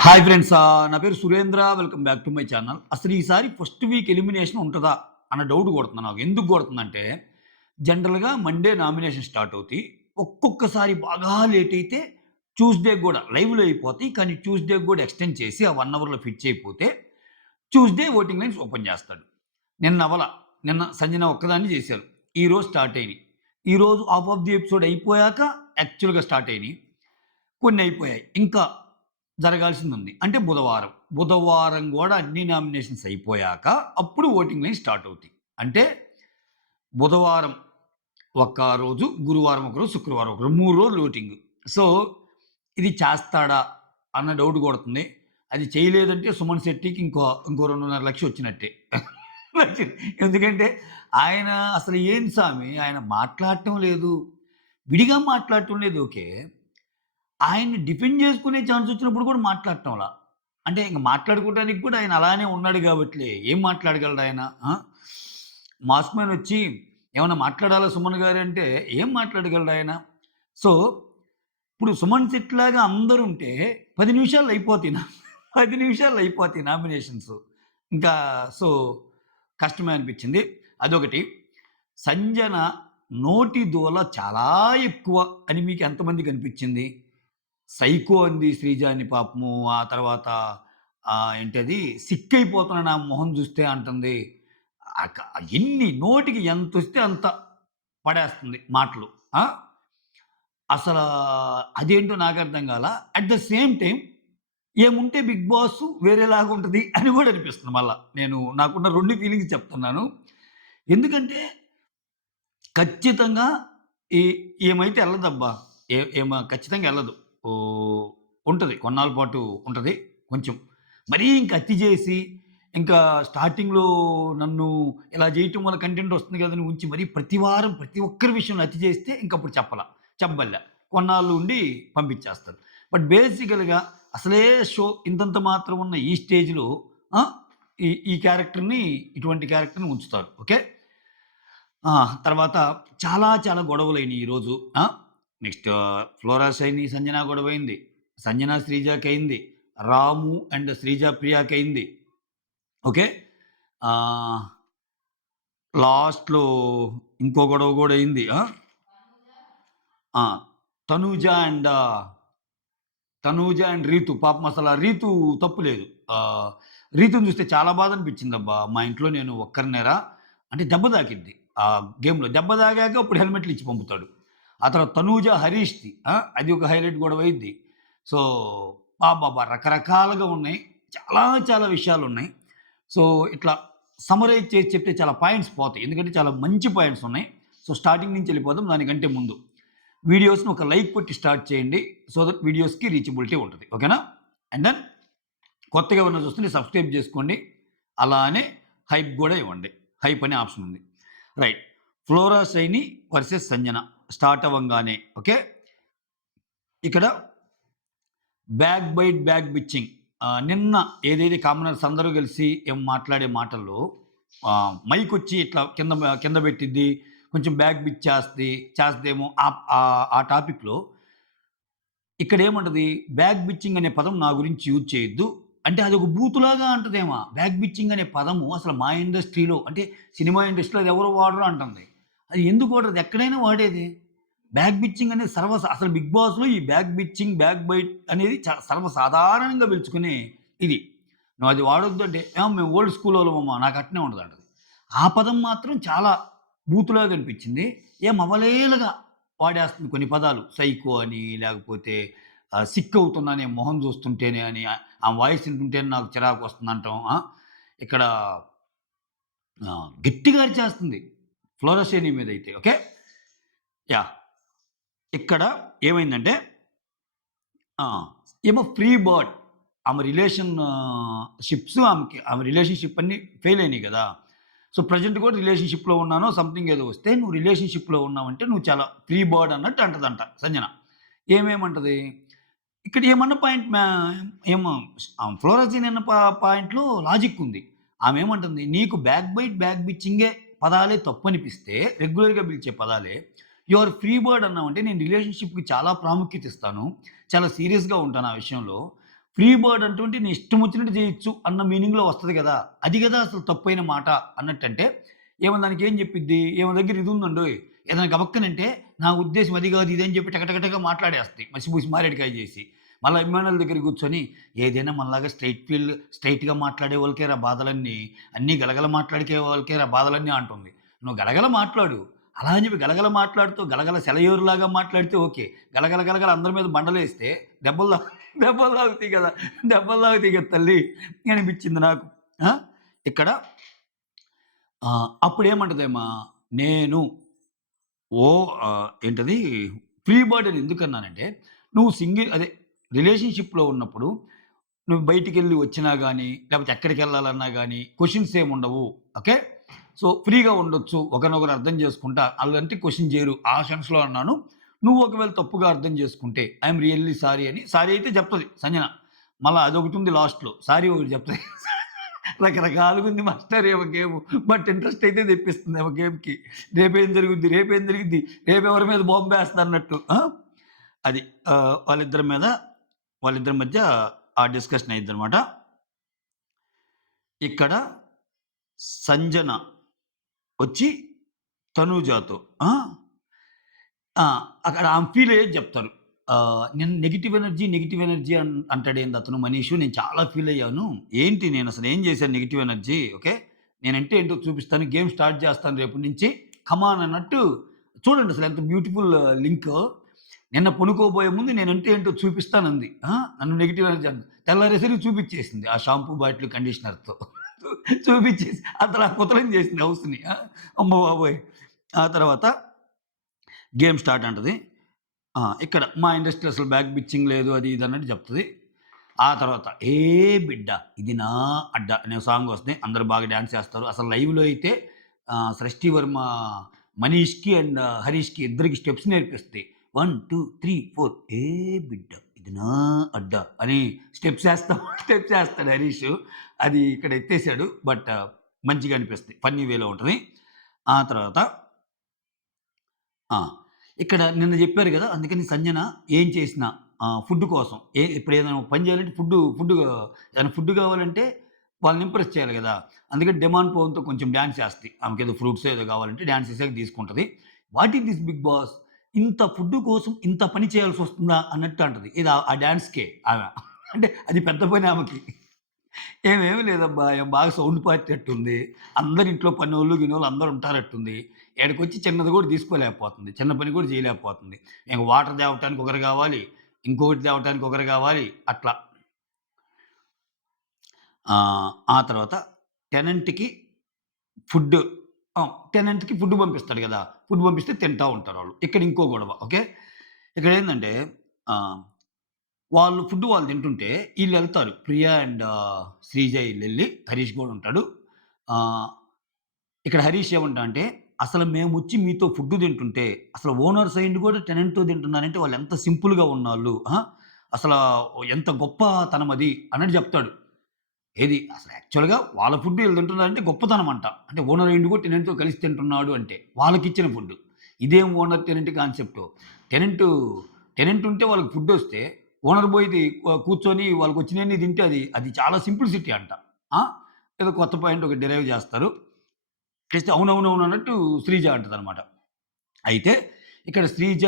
Hi friends. నా పేరు Surendra. Welcome back to my channel. అసలు ఈసారి ఫస్ట్ వీక్ ఎలిమినేషన్ ఉంటదా అన్న డౌట్ కొడుతుంది నాకు. ఎందుకు కొడుతుందంటే, జనరల్‌గా మండే నామినేషన్ స్టార్ట్ అవుతాయి. ఒక్కొక్కసారి బాగా లేట్ అయితే ట్యూస్‌డేకి గూడా లైవ్‌లో అయిపోతాయి. కానీ ట్యూస్‌డేకి గూడా ఎక్స్‌టెండ్ చేసి ఆ 1 అవర్‌లో ఫిట్ చేయకపోతే ట్యూస్‌డే ఓటింగ్ లైన్స్ ఓపెన్ చేస్తాడు. నిన్న అవ్వల. నిన్న సంజన ఒక్కదాన్ని చేశారు. ఈరోజు స్టార్ట్ అయినాయి. ఈరోజు హాఫ్ ఆఫ్ ది ఎపిసోడ్ అయిపోయాక యాక్చువల్‌గా స్టార్ట్ అయినాయి. కొన్ని అయిపోయాయి. ఇంకా జరగాల్సిందుంది. అంటే బుధవారం. బుధవారం గూడా అన్ని నామినేషన్స్ అయిపోయాక అప్పుడు ఓటింగ్ లైన్ స్టార్ట్ అవుతాయి. అంటే బుధవారం ఒక రోజు, గురువారం ఒకరోజు, శుక్రవారం ఒకరోజు 3 రోజులు ఓటింగ్. సో, ఇది చేస్తాడా అన్న డౌట్ కొడుతుంది. అది చేయలేదంటే సుమన్ శెట్టికి ఇంకో 2.5 లక్షలు వచ్చినట్టే. ఎందుకంటే ఆయన అసలు ఏంటి సామి ఆయన మాట్లాడటం లేదు. విడిగా మాట్లాడటం లేదు ఓకే. ఆయన్ని డిఫెండ్ చేసుకునే ఛాన్స్ వచ్చినప్పుడు కూడా మాట్లాడటంలా. అంటే ఇంక మాట్లాడుకోవడానికి కూడా ఆయన అలానే ఉన్నాడు గాబట్లే. ఏం మాట్లాడగలడు ఆయన? ఆ! మాస్ మ్యాన్ వచ్చి ఏమన్నా మాట్లాడాలా సుమన్ గారంటే ఏం మాట్లాడగలడు ఆయన? సో, ఇప్పుడు సుమన్ శెట్టిలాగా అందరుంటే 10 నిమిషాల్లో అయిపోతాయి. 10 నిమిషాల్లో అయిపోతాయి నామినేషన్స్. ఇంకా సో, కష్టమే అనిపించింది. అదొకటి. సంజన నోటి దూల చాలా ఎక్కువ అని మీకు ఎంతమందికి అనిపించింది? సైకో అంది శ్రీజాని పాపము. ఆ తర్వాత ఏంటది సిక్కయిపోతున్నా నా మొహం చూస్తే అంటుంది. అక ఎన్ని నోటికి ఎంతొస్తే అంత పడేస్తుంది మాటలు. ఆ! అసలా అదేంటో నాకర్థం కాల. అట్ ద సేమ్ టైమ్ ఏముంటే 'బిగ్ బాస్' వేరేలాగుంటది అని గూడా అనిపిస్తుంది మళ్ళా. నాకున్న 2 ఫీలింగ్స్ చెప్తున్నాను. ఎందుకంటే ఖచ్చితంగా ఈ ఈమైతే ఎళ్ళదబ్బా! ఖచ్చితంగా ఎళ్ళదు. ఓహ్! ఉంటది. కొన్నాళ్ళ పాటు ఉంటది. కొంచెం మరీ ఇంక అతి చేసి, ఇంకా స్టార్టింగ్‌లో నన్ను ఇలా జేయటం వల్ల కంటెంట్ వస్తుంది గదని ఉంచి మరీ ప్రతి వారం ప్రతి ఒక్కరి విషయంలో అతి చేస్తే ఇంకప్పుడు చెప్పబల్లా. కొన్నాళ్ళు ఉండి పంపించేస్తారు. బట్ బేసికల్‌గా అసలే షో ఇంతంత మాత్రం ఉన్న ఈ స్టేజ్‌లో ఆ! ఈ క్యారెక్టర్‌ని ఇటువంటి క్యారెక్టర్‌ని ఉంచుతారు. ఓకే. ఆ! తర్వాత చాలా చాలా గొడవలయినియి ఈరోజు. ఆ! నెక్స్ట్ ఫ్లోరా షైనీ, సంజన గొడవయింది. సంజన శ్రీజాకయింది. రాము అండ్ శ్రీజ ప్రియకయింది. ఓకే. ఆహ్, లాస్ట్‌లో ఇంకో గొడవ గూడా అయింది. ఆ! ఆ! తనూజ అండ్ రీతు. పాపం అసల రీతు తప్పు లేదు. ఆహ్, రీతుని చూస్తే చాలా బాధనిపించిందబ్బా! మా ఇంట్లో నేను ఒక్కరినేరా అంటే దెబ్బ తాకిద్ది. ఆ గేమ్‌లో. దెబ్బ తాగాక అప్పుడు హెల్మెట్లు ఇచ్చి పంపుతాడు. ఆ తర్వాత తనూజ, హరీష్‌ది అది ఒక హైలైట్ గొడవయిద్ది. సో, అబ్బబ్బా! రకరకాలుగా ఉన్నాయి. చాలా చాలా విషయాలున్నాయి. సో, ఇట్లా సమ్మరైజ్ చేసి చెప్తే చాలా పాయింట్స్ పోతాయి. ఎందుకంటే చాలా మంచి పాయింట్స్ ఉన్నాయి. సో, స్టార్టింగ్ నుంచి వెళ్ళిపోదాం దానికంటే ముందు. వీడియోస్‌ని ఒక లైక్ కొట్టి స్టార్ట్ చేయండి. సో దట్ వీడియోస్‌కి రీచబిలిటీ ఉంటది. ఓకేనా? అండ్ దెన్ కొత్తగా ఎవరైనా చూస్తుంటే సబ్స్క్రైబ్ చేసుకోండి. అలానే హైప్ గూడా ఇవ్వండి. హైప్ అనే ఆప్షన్ ఉంది. Right. Flora Saini versus Sanjana start అవ్వంగానే ఓకే. ఇక్కడ బ్యాక్ బిచ్చింగ్ నిన్న ఏదైతే కామనర్స్ అందరూ కలిసి మాట్లాడే మాటల్లో మైకొచ్చి ఇట్లా కింద పెట్టిద్ది. కొంచెం బ్యాక్ బిచ్ చేస్తదేమో ఆ టాపిక్‌లో ఇక్కడేమంటది బ్యాక్ బిచ్చింగ్ అనే పదం నా గురించి యూజ్ చేయొద్దు. అంటే అదొక బూతులాగా అంటదేమో. బ్యాక్ బిచ్చింగ్ అనే పదము అసలు మా ఇండస్ట్రీలో అంటే సినిమా ఇండస్ట్రీలో అది ఎవరు వాడరు అంటుంది. అది ఎందుకు వాడరు? అది ఎక్కడైనా వాడేది. బ్యాక్ బిచ్చింగ్ అనేది అసలు 'బిగ్ బాస్‌లో' ఈ బ్యాక్ బిచ్చింగ్, బ్యాక్ బైట్ అనేది సర్వసాధారణంగా పిలుచుకునే ఇది. నువ్వు అది వాడొద్దు అంటే, మేము ఓల్డ్ స్కూలోళ్ళమమ్మా నాకు అట్నే ఉంటదంటది. ఆ పదం మాత్రం చాలా బూతులాగా అనిపించింది. అవలీలగా వాడేస్తుంది కొన్ని పదాలు. సైకో అని, లేకపోతే సిక్ అవుతున్నానే మొహం చూస్తుంటేనే అని, ఆ వాయిస్ వింటుంటేనే నాకు చిరాకొస్తుందంటం. ఇక్కడ గట్టిగా అరిచేస్తుంది. ఫ్లోరసేని మీదైతే. ఓకే. యాహ్! ఇక్కడ ఏమైందంటే ఆ! Free bird. ఆమె ఆమె రిలేషన్‌షిప్ అన్నీ ఫెయిల్ అయినాయి గదా! సో, ప్రెజెంట్ కూడా రిలేషన్‌షిప్‌లో ఉన్నానో సంథింగ్ ఏదో వస్తే, "నువ్వు రిలేషన్‌షిప్‌లో ఉన్నావంటే నువ్వు చాలా ఫ్రీ బర్డ్" అన్నట్టు అంటదంట సంజన. ఏమేమంటది? ఇక్కడ ఏమన్న పాయింట్ ఏమో ఫ్లోరసీన్ అన్న పాయింట్‌లో లాజిక్ ఉంది. ఆమేమంటుంది, "నీకు బ్యాక్ బిచ్చింగే పదాలే తప్పనిపిస్తే, రెగ్యులర్‌గా పిలిచే పదాలే, యూ ఆర్ ఫ్రీ బర్డ్ అన్నావంటే, నేను రిలేషన్‌షిప్‌కి చాలా ప్రాముఖ్యత ఇస్తాను. చాలా సీరియస్‌గా ఉంటాను ఆ విషయంలో. ఫ్రీ బర్డ్ అంటుంటే నీ ఇష్టం వచ్చినట్టు చేయొచ్చు అన్న మీనింగ్‌లో వస్తది గదా! అది గదా అసలు తప్పైన మాట అన్నట్టంటే, దానికేం చెప్పిద్ది? దగ్గర ఇది ఉందండోయ్! ఏదైనా గబక్కనంటే, నా ఉద్దేశ్యం అది గాదు, ఇది అని చెప్పి టక మాట్లాడేస్తది. మసిపూసి మారేడుకాయ జేసి. మళ్ళా అభిమానుల దగ్గర కూర్చొని, ఏదైనా మనలాగా స్ట్రెయిట్‌గా మాట్లాడే వాళ్ళకేరా బాధలన్నీ, అన్నీ గలగల మాట్లాడికే వాళ్ళకేరా బాధలన్నీ అంటుంది. నువ్వు గలగల మాట్లాడు. అలా అని చెప్పి గలగల మాట్లాడుతూ గలగల సెలయేరులాగా మాట్లాడితే ఓకే. గలగల అందరి మీద బండలేస్తే దెబ్బలు దెబ్బలు తాగుతాయి గదా! దెబ్బలు తాగుతాయి గదా తల్లి అనిపించింది నాకు. ఆ! ఇక్కడ అప్పుడేమంటదేమా, నేను ఏంటది ఫ్రీ బర్డ్ అని ఎందుకన్నానంటే, నువ్వు అదే రిలేషన్‌షిప్‌లో ఉన్నప్పుడు నువ్వు బయటికెళ్ళి వచ్చినా గానీ, లేపోతే ఎక్కడికెళ్ళాలన్నా గానీ, క్వెషన్స్ ఏముండవు. ఓకే. సో, ఫ్రీగా ఉండొచ్చు. ఒకరినొకరు అర్థం చేసుకుంటా. ఆళ్ళంటే క్వెషన్ చేయరు. ఆ సెన్స్‌లో అన్నాను. నువ్వు ఒకవేళ తప్పుగా అర్థం చేసుకుంటే, ఐయామ్ రియల్లీ సారీ అని సారీ అయితే చెప్తది సంజన. మళ్ళా అదొకటుంది లాస్ట్‌లో. సారీ ఒకటి చెప్తది. రకరకాలుగుంది మాస్టర్ ఈమె గేము. బట్ ఇంట్రెస్ట్ అయితే తెప్పిస్తుంది ఈమె గేమ్‌కి. రేపేం జరిగిద్ది? రేపెవరి మీద బాంబేస్తన్నట్టు. ఆ! అది. వాళ్ళిద్దరి మధ్య ఆ డిస్కషన్ అయ్యిద్దనమాట. ఇక్కడ సంజన వచ్చి తనూజాతో ఆ! ఆ! అక్కడ ఆమె ఫీల్ అయ్యేది చెప్తారు. నేను నెగెటివ్ ఎనర్జీ అంటాడేందతను మనీషు. నేను చాలా ఫీల్ అయ్యాను. ఏంటి నేనసలు ఏం చేశాను నెగెటివ్ ఎనర్జీ? ఓకే. నేనంటే ఏంటో చూపిస్తాను. గేమ్ స్టార్ట్ చేస్తాను రేపటి నుంచి. కమాన్ అన్నట్టు చూడండి అసలు ఎంత బ్యూటిఫుల్ లింకో. నిన్న పనుకోబోయే ముందు నేనంటే ఏంటో చూపిస్తానంది. నన్ను నెగెటివ్ ఎనర్జీ తెల్లారేసరికి చూపిచ్చేసింది. ఆ షాంపూ బాటిల్, కండిషనర్‌తో. చూపిచ్చేసి అతలా చేసింది హౌస్‌ని. అమ్మ బాబోయ్! ఆ తర్వాత గేమ్ స్టార్ట్ అంటది. ఇక్కడ మా ఇండస్ట్రీ అసలు బ్యాక్ బిచ్చింగ్ లేదు అది ఇది అన్నట్టు చెప్తది. ఆ తర్వాత ఏ బిడ్డ ఇది నా అడ్డ అనే సాంగ్ వస్తుంది. అందరూ బాగా డాన్స్ చేస్తారు. అసలు లైవ్‌లో అయితే సృష్టి వర్మ మనీష్‌కి అండ్ హరీష్‌కి ఇద్దరికి స్టెప్స్ నేర్పిస్తది. 1, 2, 3, 4 ఏ బిడ్డ ఇది నా అడ్డ అని స్టెప్స్ ఏస్తాడు హరీషు. అది ఇక్కడ ఎత్తేసాడు. బట్ మంచిగా అనిపిస్తది. ఫన్నీ వేలో ఉంటది. ఆ తర్వాత ఆ! ఇక్కడ నిన్న జెప్పారు గదా! అందుకని సంజన ఏం చేసినా ఫుడ్ కోసం ఇప్పుడేదైనా ఒక పని జేయాలంటే ఏదైనా ఫుడ్ గావాలంటే వాళ్ళని ఇంప్రెస్ చేయాలి గదా! అందుకని డిమాండ్ పోన్‌తో కొంచెం డాన్స్ చేస్తది. ఆమెకేదో ఫ్రూట్సో ఏదో గావాలంటే డాన్స్ చేసాక తీసుకుంటది. What is this Bigg Boss? ఇంత ఫుడ్ కోసం ఇంత పని చేయాల్సొస్తుందా అన్నట్టు అంటది. ఇది ఆ డాన్స్‌కే ఆమె. అంటే అది పెద్ద పని ఆమెకి. ఏమేమి లేదబ్బా! ఏం బాగా సౌండ్ పార్టీ అందరు ఇంట్లో పనోళ్ళు, గినోళ్ళు అందరూ ఉంటారట్టుంది. ఈడకొచ్చి చిన్నది గూడా తీసుకోలేకపోతుంది. చిన్న పని గూడా చేయలేకపోతుంది. ఇంక వాటర్ తేవటానికి ఒకరు గావాలి. ఇంకొకటి తేవటానికి ఒకరు గావాలి. అట్లా. ఆ తర్వాత టెనెంట్‌కి ఫుడ్ టెనెంట్‌కి ఫుడ్ పంపిస్తాడు గదా! ఫుడ్ పంపిస్తే తింటా ఉంటారాళ్ళు. ఇక్కడ ఇంకో గొడవ. ఓకే. ఇక్కడేందంటే ఆహ్, వాళ్ళు తింటుంటే ఈళ్ళెళ్తారు. ప్రియా అండ్ శ్రీజ ఈళ్ళెళ్లి హరీష్ గూడా ఉంటాడు. ఆహ్ ఇక్కడ హరీష్ ఏమంటా అంటే, "అసలు మేమొచ్చి మీతో ఫుడ్డు తింటుంటే, అసలు ఓనర్ సైడ్ గూడా టెనెంట్‌తో తింటున్నారంటే వాళ్ళెంత సింపుల్‌గా ఉన్నోళ్ళు. అసలా ఎంత గొప్పతనమది" అన్నట్టు జెప్తాడు. అసలు యాక్చువల్‌గా వాళ్ళ ఫుడ్ ఈళ్ళు తింటున్నారంటే గొప్పతనం అంట. అంటే ఓనర్ అయ్యుండి కూడా టెనెంట్‌తో కలిసి తింటున్నాడు అంటే. వాళ్ళకిచ్చిన ఫుడ్డు. ఇదేం ఓనర్, టెనెంట్ కాన్సెప్టో. టెనెంటు టెనెంట్ ఉంటే వాళ్ళకి ఫుడ్డొస్తే, ఓనర్ బోయి కూర్చొని వాళ్ళకొచ్చినయన్నీ తింటే అది చాలా సింప్లిసిటీ అంట. ఆ! ఏదో కొత్త పాయింట్ ఒకటి డిరైవ్ జేస్తారు. చేస్తే అవునవునవును అన్నట్టు శ్రీజ అంటదనమాట. అయితే ఇక్కడ శ్రీజ,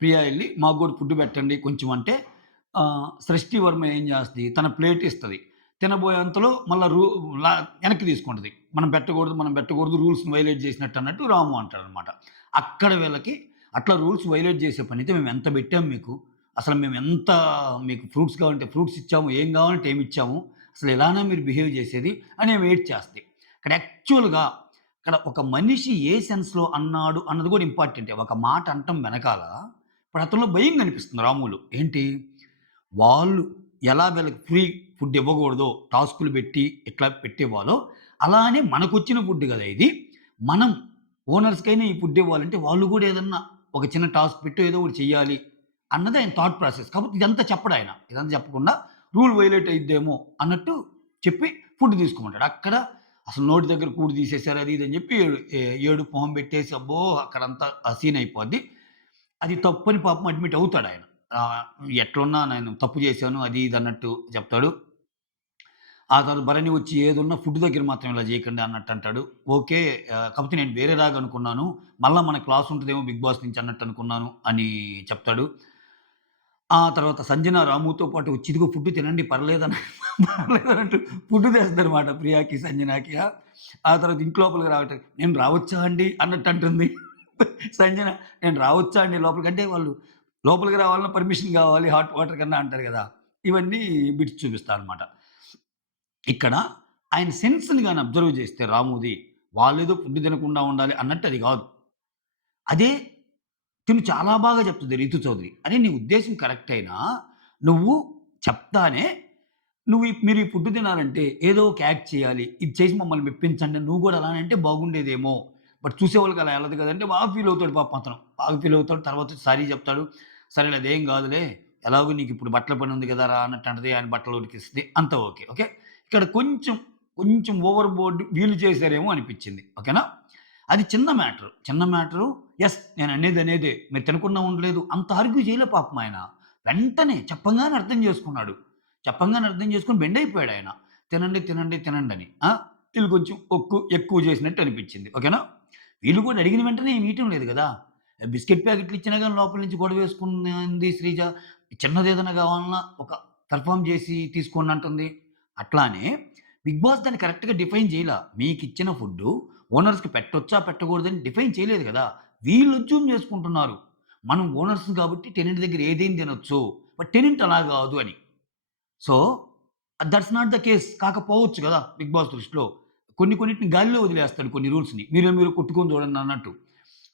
ప్రియ ఎళ్లి మాకు గూడా ఫుడ్ పెట్టండి కొంచెం అంటే సృష్టి వర్మ ఏం జేస్తది తన ప్లేట్ ఇస్తది. తినబోయే అంతలో మళ్ళా లా వెనక్కి తీసుకుంటది. మనం పెట్టకూడదు రూల్స్‌ని వైలేట్ చేసినట్టు అన్నట్టు రాము అంటాడనమాట. అక్కడ వీళ్ళకి అట్లా రూల్స్ వైలేట్ చేసే పనైతే మేము ఎంత పెట్టాము మీకు. అసలు మేము ఎంత మీకు ఫ్రూట్స్ కావాలంటే ఫ్రూట్స్ ఇచ్చాము. ఏం కావాలంటే ఏమి ఇచ్చాము. అసలు ఇలానా మీరు బిహేవ్ చేసేది అని ఆమె ఏడ్చేస్తది. ఇక్కడ యాక్చువల్‌గా ఇక్కడ ఒక మనిషి ఏ సెన్స్‌లో అన్నాడు అన్నది కూడా ఇంపార్టెంటే. ఒక మాట అనటం వెనకాల ఇప్పుడు అతనిలో భయం కనిపిస్తుంది రాములో. ఏంటి? వాళ్ళు ఎలా వీళ్ళకి ఫ్రీ ఫుడ్ ఇవ్వకూడదో టాస్కులు పెట్టి ఇట్లా పెట్టేవాళ్ళో, అలానే మనకొచ్చిన ఫుడ్ గదా ఇది. మనం ఓనర్స్‌కైనా ఈ ఫుడ్ ఇవ్వాలంటే వాళ్ళు గూడా ఏదన్నా ఒక చిన్న టాస్క్ పెట్టో ఏదో ఒకటి చెయ్యాలి అన్నది ఆయన థాట్ ప్రాసెస్. కాకపోతే ఇదంతా చెప్పడాయన. ఇదంతా చెప్పకుండా రూల్ వయలేట్ అయిద్దేమో అన్నట్టు చెప్పి ఫుడ్ తీసుకోమంటాడు. అక్కడ అసలు నోటి దగ్గర కూడు తీసేసారు అది ఇది అని చెప్పి ఏడుపు మొహం పెట్టేసి అబ్బో! అక్కడంతా ఆ సీన్ అయిపోద్ది. అది తప్పని పాపం అడ్మిట్ అవుతాడాయన. ఆహ్, ఎట్లున్నా నేను తప్పు చేశాను అది ఇది అన్నట్టు చెప్తాడు. ఆ తర్వాత భరణి వచ్చి ఏదున్నా ఫుడ్ దగ్గర మాత్రం ఇలా చేయకండి అన్నట్టు అంటాడు. ఓకే. కాకపోతే నేను వేరేలాగా అనుకున్నాను. మళ్ళా మన క్లాస్ ఉంటదేమో 'బిగ్ బాస్' నుంచి అన్నట్టు అనుకున్నాను అని చెప్తాడు. ఆ తర్వాత సంజన రాముతో పాటు వచ్చి ఇదిగో ఫుడ్ తినండి పర్లేదని పర్లేదన్నట్టు ఫుడ్ తెస్తదనమాట ప్రియాకి, సంజనకి. ఆ తర్వాత ఇంటి లోపలికి రావటం నేను రావచ్చా అండి అన్నట్టు అంటుంది. సంజన నేను రావచ్చా అండి లోపలికి? అంటే వాళ్ళు లోపలికి రావాలన్నా పర్మిషన్ కావాలి హాట్ వాటర్ కన్నా అంటారు కదా! ఇవన్నీ బిట్స్ చూపిస్తా అనమాట. ఇక్కడ ఆయన సెన్స్‌ని గాని అబ్జర్వ్ చేస్తే రాముది, వాళ్ళేదో ఫుడ్ తినకుండా ఉండాలి అన్నట్టు అది గాదు. అదే తిను చాలా బాగా చెప్తది 'రితు చౌదరి'. అరే! నీ ఉద్దేశ్యం కరెక్ట్ అయినా, నువ్వు చెప్తానే మీరు ఈ ఫుడ్ తినాలంటే ఏదో ఒక యాక్ట్ చేయాలి. ఇది చేసి మమ్మల్ని మెప్పించండి. నువ్వు గూడా అలానే అంటే బాగుండేదేమో. బట్ చూసేవాళ్ళకి అలా ఎళ్ళదు కదంటే బాగా ఫీల్ అవుతాడు పాపం అతను. బాగా ఫీల్ అవుతాడు. తర్వాత సారీ చెప్తాడు. సరేలే అదేం గాదులే. ఎలాగో నీకిప్పుడు బట్టల పని ఉంది గదా! రా అన్నట్టు అంటది. ఆయన బట్టలు ఉతికిస్తది. అంతా ఓకే. ఓకే. ఇక్కడ కొంచెం ఓవర్ బోర్డ్ వీళ్ళు చేసారేమో అనిపిచ్చింది. ఓకేనా? అది చిన్న మ్యాటర్. చిన్న మ్యాటరు యెస్. నేననేదనేదే. మీరు తినకుండా ఉండలేదు. అంత ఆర్గ్యూ చేయలే పాపం ఆయన. వెంటనే చెప్పంగానే అర్థం చేసుకున్నాడు. చెప్పంగానే అర్థం చేసుకొని బెండయిపోయాడాయన. తినండి, తినండి, తినండని. ఈళ్ళు కొంచెం ఎక్కువ చేసినట్టు అనిపిచ్చింది. ఓకేనా? వీళ్ళు కూడా అడిగిన వెంటనే ఏమి ఇయటం లేదు గదా! బిస్కెట్ ప్యాకెట్లు ఇచ్చినా గాని లోపల నుంచి గొడవేసుకుంది శ్రీజ. చిన్నదేదైనా కావాలన్నా ఒక పెర్ఫార్మ్ జేసి తీసుకోండి అంటుంది. అట్లానే బిగ్ బాస్ దాన్ని కరెక్ట్‌గా డిఫైన్ చేయలా. మీకిచ్చిన ఫుడ్డు ఓనర్స్‌కి పెట్టొచ్చా? పెట్టకూడదని డిఫైన్ చేయలేదు గదా! వీళ్ళు అజ్యూమ్ చేసుకుంటున్నారు. మనం ఓనర్స్ కాబట్టి టెనెంట్ దగ్గర ఏదైనా తినొచ్చు. బట్ టెనెంట్ అలా గాదు అని. So, that's not the case కాకపోవచ్చు గదా! బిగ్ బాస్ దృష్టిలో. కొన్నిటిని గాలిలో వదిలేస్తాడు కొన్ని రూల్స్‌ని. మీరు కొట్టుకొని చూడండి అన్నట్టు.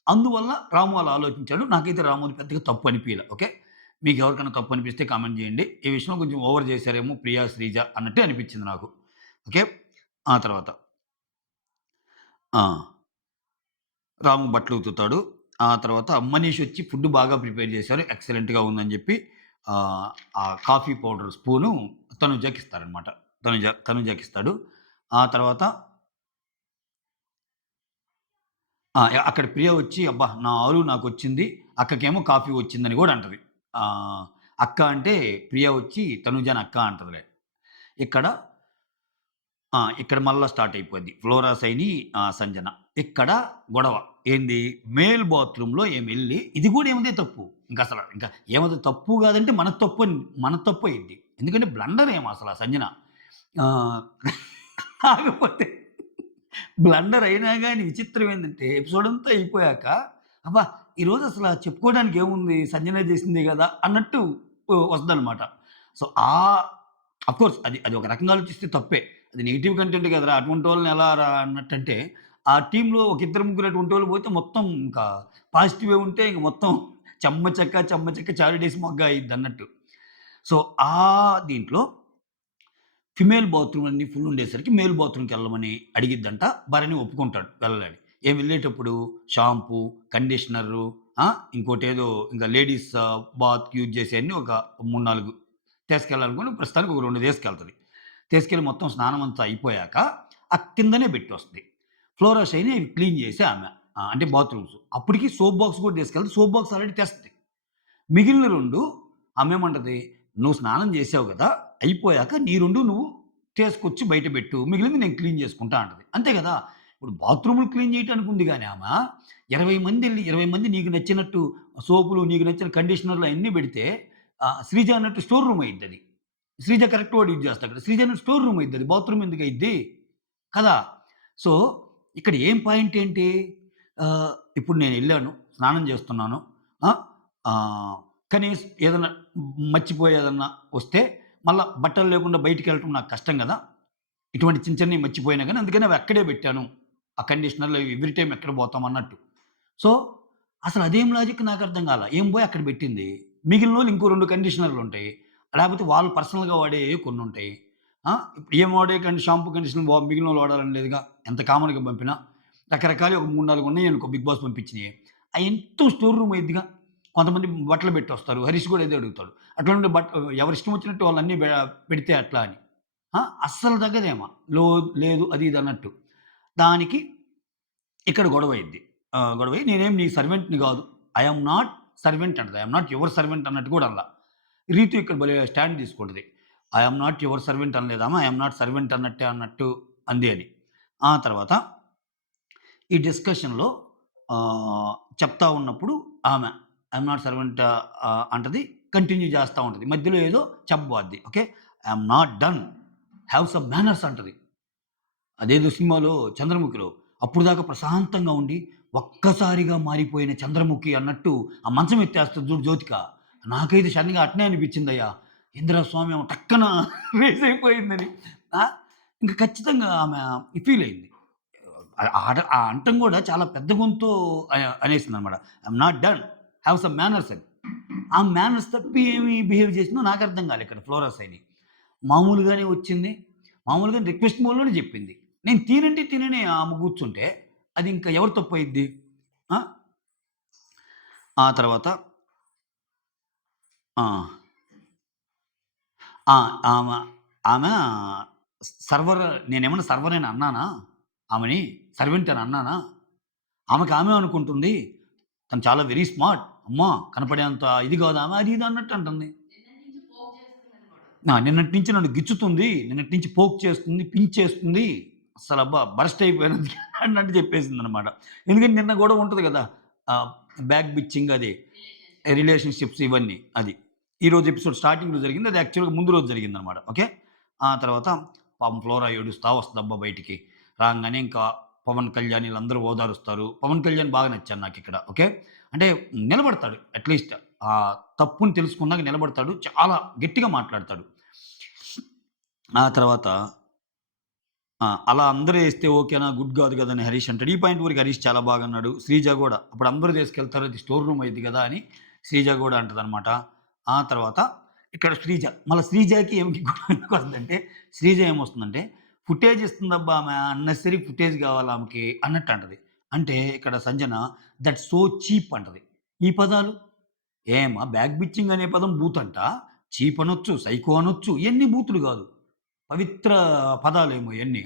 అందువల్ల రాము అలా ఆలోచించాడు. నాకైతే రాముది పెద్దగా తప్పు అనిపియల. ఓకే. మీకెవరికైనా తప్పు అనిపిస్తే కామెంట్ జేయండి. ఈ విషయంలో కొంచెం ఓవర్ చేశారేమో ప్రియా, శ్రీజ అన్నట్టే అనిపించింది నాకు. ఓకే. ఆ తర్వాత ఆ! రాము బట్టలు ఉతుకుతాడు. ఆ తర్వాత మనీష్ వచ్చి ఫుడ్ బాగా ప్రిపేర్ చేశారు. ఎక్సలెంట్‌గా ఉందని జెప్పి ఆహ్, ఆ కాఫీ పౌడర్ స్పూను తనుజకిస్తారనమాట. తనుజకిస్తాడు. ఆ తర్వాత అక్కడ ప్రియ వచ్చి అబ్బా! నా ఆలు నాకొచ్చింది. అక్కకేమో కాఫీ వచ్చిందని గూడా అంటది. అక్క అంటే ప్రియ వచ్చి తనుజని అక్క అంటదిలే. ఇక్కడ ఇక్కడ మళ్ళా స్టార్ట్ అయిపోద్ది. ఫ్లోరా, సైని, సంజన. ఇక్కడ గొడవ. ఏంది మేల్ బాత్రూమ్‌లో ఈమెళ్లి ఇది గూడా ఈమెదే తప్పు. ఇంకా ఏమది తప్పు గాదంటే మన తప్పు అయ్యిద్ది. ఎందుకంటే బ్లండర్ ఏమో అసల సంజన. ఆహ్, కాకపోతే బ్లండర్ అయినా గాని విచిత్రం ఏందంటే ఎపిసోడ్ అంతా అయిపోయాక అబ్బా! ఈరోజు అసల చెప్పుకోవడానికి ఏముంది సంజన చేసిందే గదా! అన్నట్టు వస్తదనమాట. సో, అఫ్‌కోర్స్ అది ఒక రకంగా ఆలోచిస్తే తప్పే. అది నెగెటివ్ కంటెంట్ కదరా! అటువంటోళ్ళని ఎలా రా అన్నట్టంటే, ఆ టీమ్‌లో ఒక ఇద్దరు, ముగ్గురు అటువంటోళ్ళు పోతే మొత్తం ఇంకా పాజిటివే ఉంటే ఇంక మొత్తం చెమ్మ చెక్క చారుడేసి మొగ్గ అయ్యిద్దన్నట్టు. సో, దీంట్లో ఫిమేల్ బాత్రూమ్ అన్నీ ఫుల్ ఉండేసరికి మేల్ బాత్రూమ్‌కెళ్ళమని అడిగిద్దంట. భరణి ఒప్పుకుంటాడు వెళ్ళాలని. వెళ్ళేటప్పుడు షాంపూ, కండిషనరు ఆ! ఇంకోటేదో ఇంకా లేడీస్ బాత్‌కి యూజ్ చేసేయన్నీ ఒక 3, 4 తీసుకెళ్ళాలనుకోని ప్రస్తుతానికి ఒక 2 తీసుకెళ్తది. తీసుకెళ్ళి మొత్తం స్నానం అంతా అయిపోయాక కిందనే పెట్టొస్తది. ఫ్లోరా, షైని అవి క్లీన్ చేసే ఆమె. అంటే బాత్రూమ్స్. అప్పటికి సోప్ బాక్స్ కూడా తీసుకెళ్తే సోప్ బాక్స్ ఆల్రెడీ తెస్తది. మిగిలిన 2 ఆమేమంటది, "నువ్వు స్నానం చేసావు గదా! అయిపోయాక నీ 2 నువ్వు తీసుకొచ్చి బయట పెట్టు. మిగిలింది నేను క్లీన్ చేసుకుంటా" అంటది. అంతే గదా! ఇప్పుడు బాత్రూములు క్లీన్ చేయటానికి ఉంది గాని 20 మంది నీకు నచ్చినట్టు సోపులు, నీకు నచ్చిన కండిషనర్‌లు అయన్నీ పెడితే శ్రీజ అన్నట్టు స్టోర్ రూమ్ అయ్యిద్దది. శ్రీజ కరెక్ట్ వర్డ్ యూజ్ చేస్తాడు. శ్రీజ అన్నట్టు స్టోర్ రూమ్ అయ్యిద్దది. బాత్రూమ్ ఎందుకయిద్ది? కదా! సో, ఇక్కడ ఏం పాయింట్ ఏంటి? ఇప్పుడు నేనెళ్ళాను, స్నానం చేస్తున్నాను. ఆ! ఆహ్, ఏదన్నా మర్చిపోయి ఏదన్నా వస్తే, మళ్ళా బట్టలు లేకుండా బయటికెళ్ళటం నాకు కష్టం గదా! ఇటువంటి చిన్నయి మర్చిపోయినా గాని, అందుకని అవి అక్కడే పెట్టాను. ఆ కండిషనర్‌లు ఎవ్రీ టైమ్ ఎక్కడ పోతాం అన్నట్టు. సో, అసలదేం లాజిక్ నాకర్థం కాలా. ఏం పోయి అక్కడ పెట్టింది. మిగిలినోళ్ళు ఇంకో 2 కండిషనర్‌లుంటాయి. లేపోతే వాళ్ళు పర్సనల్‌గా వాడేయి కొన్నుంటాయి. ఇప్పుడు ఈమె వాడే షాంపూ, కండిషనర్ మిగిలినోళ్ళు వాడాలని లేదుగా. ఎంత కామన్‌గా పంపినా. రకరకాలయి ఒక 3, 4 ఉన్నాయనుకో బిగ్ బాస్ పంపించినియి. అయంతా స్టోర్ రూమ్ అయ్యిద్దిగా. కొంతమంది బట్టలు పెట్టొస్తారు. హరీష్ కూడా అదే అడుగుతాడు. అట్లనుండి ఎవరిష్టం వచ్చినట్టు వాళ్ళన్నీ పెడితే ఎట్లా అని. అస్సలు తగ్గదేమ. లేదు అది ఇది అన్నట్టు. దానికి ఇక్కడ గొడవయిద్ది. గొడవయ్యి నేనేం నీ సర్వెంట్‌ని గాదు. ఐ యామ్ నాట్ సర్వెంట్ అంటది. ఐయామ్ నాట్ యువర్ సర్వెంట్ అన్నట్టు కూడా అనలా. రీతు ఇక్కడ భలే స్టాండ్ తీసుకుంటది. ఐయామ్ నాట్ యువర్ సర్వెంట్ అనలేదామా, ఐయామ్ నాట్ సర్వెంట్ అన్నట్టే అన్నట్టు అంది అని. ఆ తర్వాత ఈ డిస్కషన్‌లో చెప్తా ఉన్నప్పుడు ఆమె ఐయామ్ నాట్ సర్వెంట్ అంటది. కంటిన్యూ చేస్తా ఉంటది. మధ్యలో ఏదో చెప్పబోద్ది. Okay. I am not done. Have some manners అంటది. అదేదో సినిమాలో 'చంద్రముఖిలో' అప్పటిదాకా ప్రశాంతంగా ఉండి, ఒక్కసారిగా మారిపోయిన చంద్రముఖి అన్నట్టు ఆ మంచం ఎత్తేస్తది చూడు జ్యోతిక. నాకైతే సడెన్‌గా అట్నే అనిపించిందయ్యా. ఏందిరా స్వామి ఆమె టక్కన రేజ్ అయిపోయిందని. ఆ! ఇంక ఖచ్చితంగా ఆమె ఫీల్ అయింది. ఆ అంటం గూడా చాలా పెద్ద గొంతుతో అనేసిందనమాట. I am not done. Have some manners అని. ఆ మేనర్స్ తప్పి ఏమి బిహేవ్ చేసిందో నాకర్థం కాలే ఇక్కడ ఫ్లోరా సైని. మామూలుగానే వచ్చింది. మామూలుగానే రిక్వెస్ట్ మోడ్‌లోనే చెప్పింది. నేను తినంటే తినని ఆమె కూర్చుంటే, అది ఇంకా ఎవరి తప్పయిద్ది? ఆ! ఆ తర్వాత ఆ! ఆ! ఆమె ఆమె సర్వర్ నేనేమన్నా సర్వర్ అని అన్నానా? ఆమెని సర్వెంట్ అని అన్నానా? ఆమెకి ఆమె అనుకుంటుంది. తను చాలా వెరీ స్మార్ట్. అమ్మా! కనపడేంత ఇది కాదు ఆమె అది ఇది అన్నట్టు అంటుంది. నిన్నటి నుంచి నన్ను గిచ్చుతుంది. నిన్నటి నుంచి పోక్ చేస్తుంది, పించ్ చేస్తుంది. అస్సలబ్బా! బరస్ట్ అయిపోయాను అన్నట్టు చెప్పేసిందనమాట. ఎందుకంటే నిన్న గొడవ ఉంటది గదా! ఆహ్, బ్యాక్ బిచ్చింగ్ అది. రిలేషన్‌షిప్స్ ఇవన్నీ అది. ఈరోజు ఎపిసోడ్ స్టార్టింగ్‌లో జరిగింది. అది యాక్చువల్‌గా ముందు రోజు జరిగిందనమాట. ఓకే. ఆ తర్వాత పాపం ఫ్లోరా ఏడుస్తా వస్తదబ్బా బయటికి. రాంగానే ఇంకా పవన్ కళ్యాణ్ ఈళ్ళందరూ ఓదారుస్తారు. పవన్ కళ్యాణ్ బాగా నచ్చాడు నాకిక్కడ. ఓకే. అంటే నిలబడతాడు అట్‌లీస్ట్. తప్పుని తెలుసుకున్నాక నిలబడతాడు. చాలా గట్టిగా మాట్లాడతాడు. ఆ తర్వాత అలా అందరూ ఏస్తే ఓకేనా? గుడ్ గాదు గదా! అని హరీష్ అంటాడు. ఈ పాయింట్ వరకు హరీష్ చాలా బాగా అన్నాడు. శ్రీజ గూడా అప్పుడు అందరూ తీసుకెళ్తారు. అది స్టోర్ రూమ్ అయిద్ది గదా! అని శ్రీజ గూడా అంటదనమాట. ఆ తర్వాత ఇక్కడ శ్రీజ. మళ్ళా శ్రీజకి ఈమెకి గొడవ ఎందుకొస్తుందంటే శ్రీజ ఏమొస్తుందంటే ఫుటేజ్ ఇస్తుందబ్బా ఆమె అన్నెసెసరీ ఫుటేజ్ గావాలి ఆమెకి అన్నట్టు అంటది. అంటే ఇక్కడ సంజన దట్స్ సో చీప్ అంటది. ఈ పదాలు బ్యాక్ బిచ్చింగ్ అనే పదం బూతంట. చీప్ అనొచ్చు, సైకో అనొచ్చు. ఇయన్నీ బూతులు గాదు. పవిత్ర పదాలేమో ఇయన్నీ.